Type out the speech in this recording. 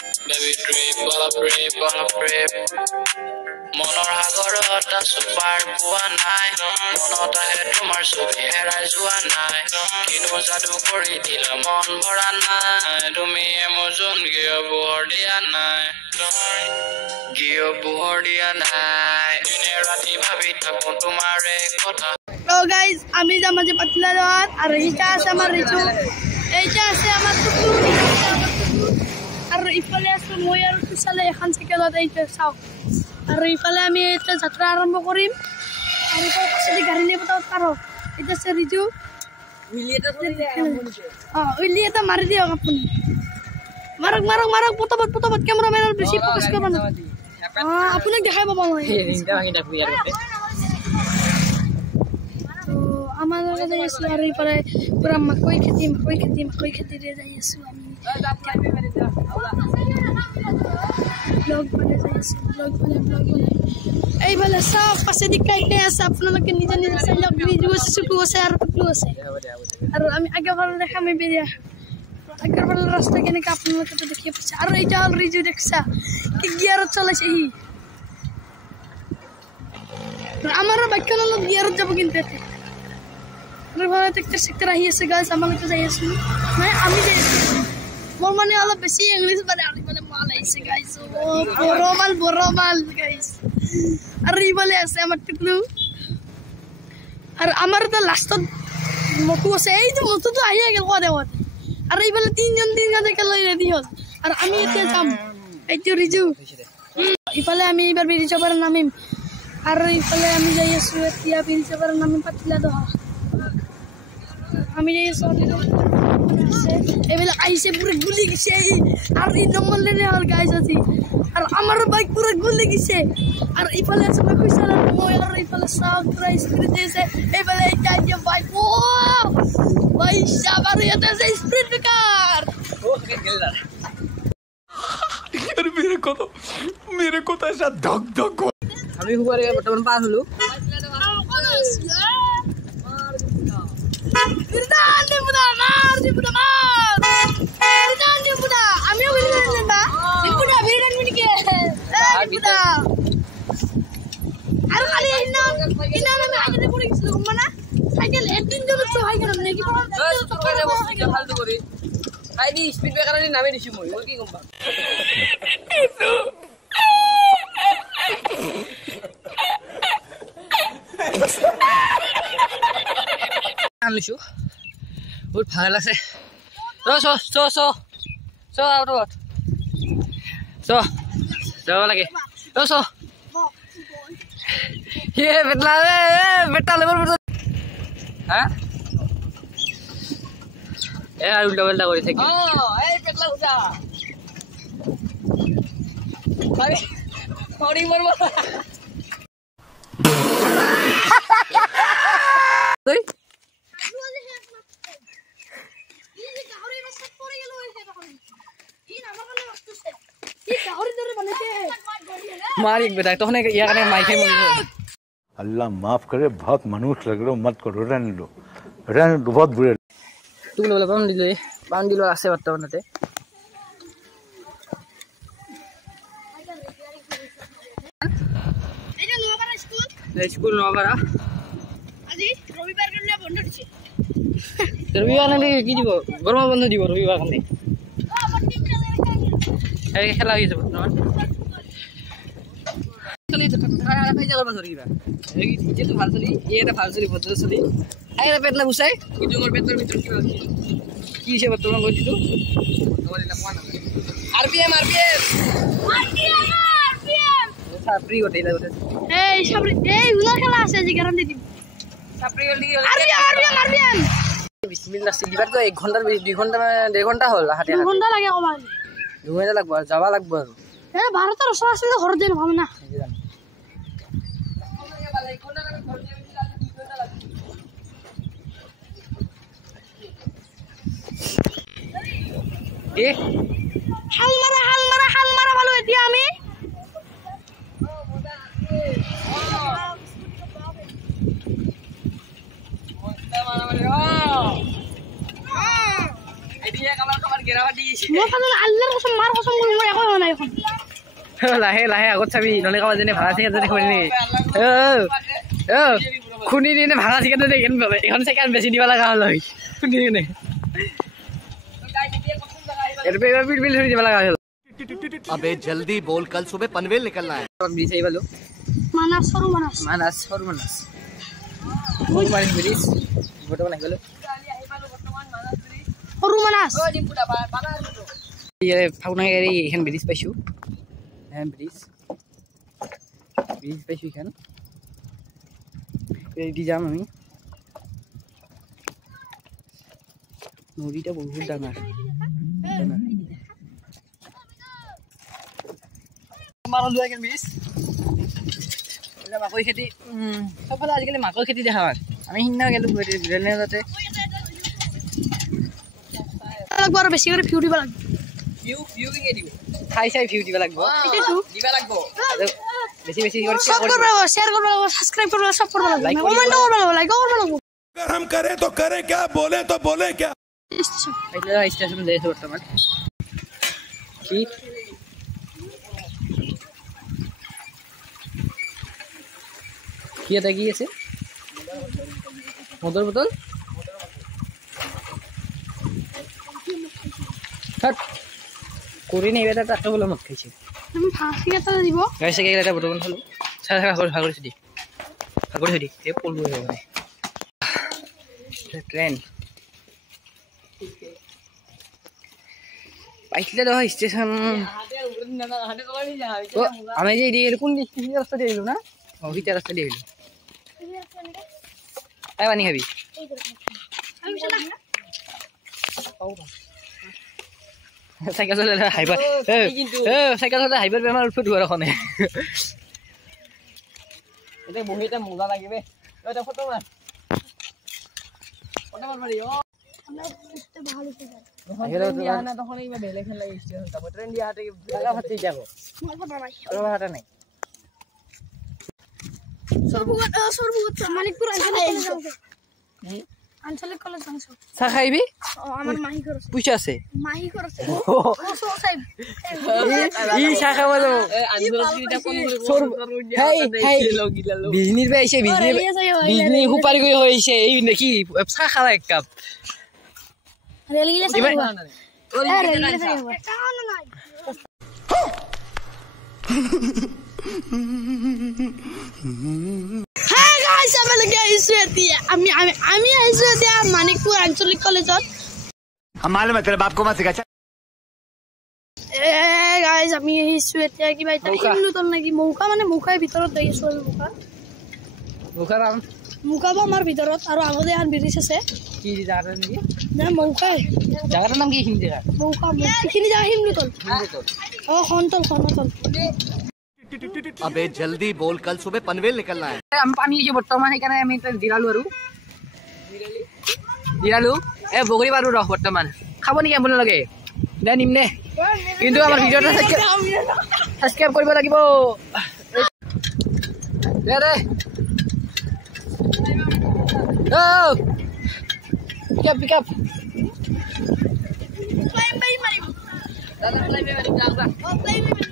Baby trip, bala trip. Monor hagorot asu par poa nai. Monot ahe tomar sobi herai jua nai. Kinu jadu kori dila mon bora nai. Tumi emojon gio buhor dia nai. Gio buhor dia nai. Dine rati bhabi thakon tumare kotha. So guys, আমি যামাজে পাতলা রত আর এইটা আছে আমার রিচু এইটা আছে আমার টুকটুক আর ইফালে আছে মই আর তুসালে এখন সাইকেলত এইটা চাও আর ইফালে আমি এটা যাত্রা আরম্ভ করিম আর এটা পাশে গাড়ি নিয়ে পতাও পারো এটা আছে রিচু উইলি এটা মারি দিও আপনি মারক মারক মারক পতাবত ক্যামেরাম্যান আর বেশি ফোকাস করবা না আপনাকে দেখাই বাবা মই এটা ভাঙি ডাকু ইয়ার করতে আমার কাছে এসে আর এই পরে পুরো মাকই খেতে রে যাইছো আমি ব্লগ বানাই এই বলে সব পাশে দিকে আছে আপনাদের নিজে নিজে চাইলে ভিডিও আছে শুকু আছে আর টুকু আছে আর আমি আগে ভালো দেখা আমি বেরিয়া আগের ভালো রাস্তা কেনে আপনাদের কাছে দেখিয়ে পাচ্ছি আর এইটা অলরেডি দেখছা কি গিয়ার চলেছে এই আমারও বাইক হলো গিয়ার যাব কিনতে ভালো সেক্টর আহি আছে গাইস আমাকে যাইছো মানে আমি যাইছি মোর মানে অলপ বেশি ইংলিশ মানে আমি মানে মাল আইছে গাইস ও বড় মাল গাইস আর ই বলে আছে আমার টুকলু আর আমার তো লাস্ট মকু আছে এই তো মতো তো আইয়া গেল কদেওত আর এই বলে তিনজন থেকে লই রেডি হল আর আমি এতে যাম এই তো রিজু ইফালে আমি এবার বেরিয়ে যাবার নামিম আর ইফালে আমি যাইছো এতিয়া বেরিয়ে যাবার নামিম পাতলা দহা আমি এই সরি আছে এবেলা আইছে পুরো গুলি গেছে আর এই নম্বর লেনে আর গাইস আছে আর আমার বাইক পুরো গুলি গেছে আর ইফালে আছে কইছালা মই আর ইফালে সাউথ প্রাইস স্পিড দিছে এবেলা এই যে বাইক ও ভাই সাবার এটা যে স্পিড ব্রেকার ও গেললা यार मेरे को तो ऐसा धक धक আমি হুবারে বর্তমান পাস হলো আমি আর খালি ইনা আমি আগে পড়ে গেছিল মানে সাইকেল একদিন জন্য তো হাই গেল নাকি ফালতু করি আইডি স্পিড ব্রেকার নামে দিছি মই ওই কি কম আনলিছো বহুত ভাল লাগছে আউট যাব লাগে বেটা লেবর হ্যাঁ আর উল্টা পাল্টা করে থাকি এই পেটলা উঠা আরে পড়ি মরবো তুই मार एक बेटा तो होने या करने माइक है अल्लाह माफ करे बहुत मनुष्य लग रहे हो मत करो रहने दो बहुत बुरे तुम लोग बाउंड दिलो আছে বর্তমানতে এটা নোয়াপাড়া স্কুল নোয়াপাড়া আজি রবিবার গলে বন্ধ দিছে রবিবার না কি দিব গরম বন্ধ দিব রবিবার কানে এই খেলা হইছে বর্তমান চলি তো খাই যাওয়ার মত ধরিবা এই যে তো ভাল চলি এটা ভাল চলি বদল চলি আইরা পেটলা বুসাই কিন্তু মোর পেটর ভিতর কি সে বর্তমান বলি তো তোমার এটা কোন আরপিএম সাপ্রি ওটা এটা এই সাপ্রি এই উলা খেলা আছে যে গ্যারান্টি দিই সাপ্রি ওলি আরপিএম বিসমিল্লাহ সিলিভার তো 1 ঘন্টার 2 ঘন্টা 1.5 ঘন্টা হল হাতে 2 ঘন্টা লাগে কমাল 2 ঘন্টা লাগবে যাওয়া লাগবে আর এ ভারতের সরাসরি ঘর দেন ভাবে না এ হাল মারা ভালো এতিয়া আমি এদিকে কামার গেরাবা দিয়েছে মই খালি আল্লাহর কসম মার কসম বলি মই লাহে লাহে আগত চাবি নহ'লে কাৰোবাৰ যেনে ভাড়া চিকেট যদি খুলি নেকি খুন্দি দিনে ভাড়া চিকেট এখন চেকেট বেছি দিব লগা হ'ল খুন্দি কিনে बिल थोड़ी वाला का अबे जल्दी बोल कल सुबह पनवेल निकलना है भी सही बोलो मानस और मानस मानस और मानस और मानस ब्रिज फोटो बना गेलो और मानस ये फाउना एरी एखन ब्रिज पाइछु एम ब्रिज पाइछु एखन एडी जाम আমি নদীটা বহুত ডাঙৰ মাৰলো একেন ব্রিজ এটা মাকৈ খেতি সবফালে আজিকালি মাকৈ খেতি দেখা হয় আমি হিন্না গেলো ৰেলনেতে একবাৰ বেছি কৰি ভিউ দিব লাগিব ভিউ কি দিব খাই চাই ভিউ দিব লাগিব দিবা লাগিব বেছি বেছি কৰি সব কৰিব লাগিব শেয়াৰ কৰিব লাগিব সাবস্ক্ৰাইব কৰিব লাগিব সব কৰিব লাগিব কমেন্ট কৰিব লাগিব লাইক কৰিব লাগিব अगर हम करें तो करें क्या बोले तो बोले क्या এটা স্টেশন যাইছো বর্তমান কি কি এটা কি আছে মদৰ বোতল হাট কৰি নাই এটা টাটা বলে মত খাইছে আমি ফাঁসি এটা দিব গাইছে কি এটা বটন হলো ছাড়া ভাগৰ দি এই পলু হৈ গ'ল ট্রেন পাইছিলে তো স্টেশন আমি যে এদিকে কোন রাস্তা দিয়ে এলো না ওইটা রাস্তা দিয়ে এলো তাই পানি খাবি সাইকেল চলে হাইবার সাইকেল চলে হাইবার বেমার উঠে ধোয়ার ওখানে এটা বহিটা মজা লাগবে এটা ফটো মার ফটো মার মারি ও আমরা দেখতে ভালো করে আগে তো না তখন এই বেলে খেলা স্টেশন তা ট্রেন দিয়ে হাটে লাগা ফাটি যাব ফটো হাটা নাই সরবুগত মানিকপুর আঞ্চলিক কলেজ যাংছ চা খাইবি আমার মাহি করছে পুইছা আছে মাহি করছে ও সাহেব ই চা খাব যাব আঞ্চলিকটা কোন হেই হেই বিজনিস বে আইছে বিজনি হুপারি গই হইছে এই দেখি চা খালা এক কাপ রেলি গেছে হ্যাঁ গাইস আমরা গাইছো এতিয়া আমি আইছো এতিয়া মানিকপুর আঞ্চলিক কলেজত हम मालूम है तेरे बाप को मत सिखा গাইস আমি আইছো এতিয়া কিবা এটা হিমনুতল নাকি মৌকা মানে মৌকাই ভিতৰত দেখিছো আমি মুখাৰ নাম মুকাবা আমাৰ ভিতৰত আৰু আগতে আন ব্ৰিজ আছে কি জায়গা নেকি না মৌকাই জায়গাটার নাম কি হিন্দি জায়গা মৌকা এখিনি জায়গা হিমনুতল ও খন্তল अबे जल्दी बोल कल सुबह पनवेल निकलना है আমি পানী লিখি বৰ্তমান সেইকাৰণে আমি জিৰালো আৰু জিৰালো বগৰী পাৰো ৰহ বৰ্তমান খাব নেকি আপুনি লাগে দে নিম নে কিন্তু আমাৰ ভিডিঅ'টা সাবস্ক্ৰাইব কৰিব লাগিব দে দে পিক আপ প্লাই মাৰিব দাদা প্লাই মাৰিব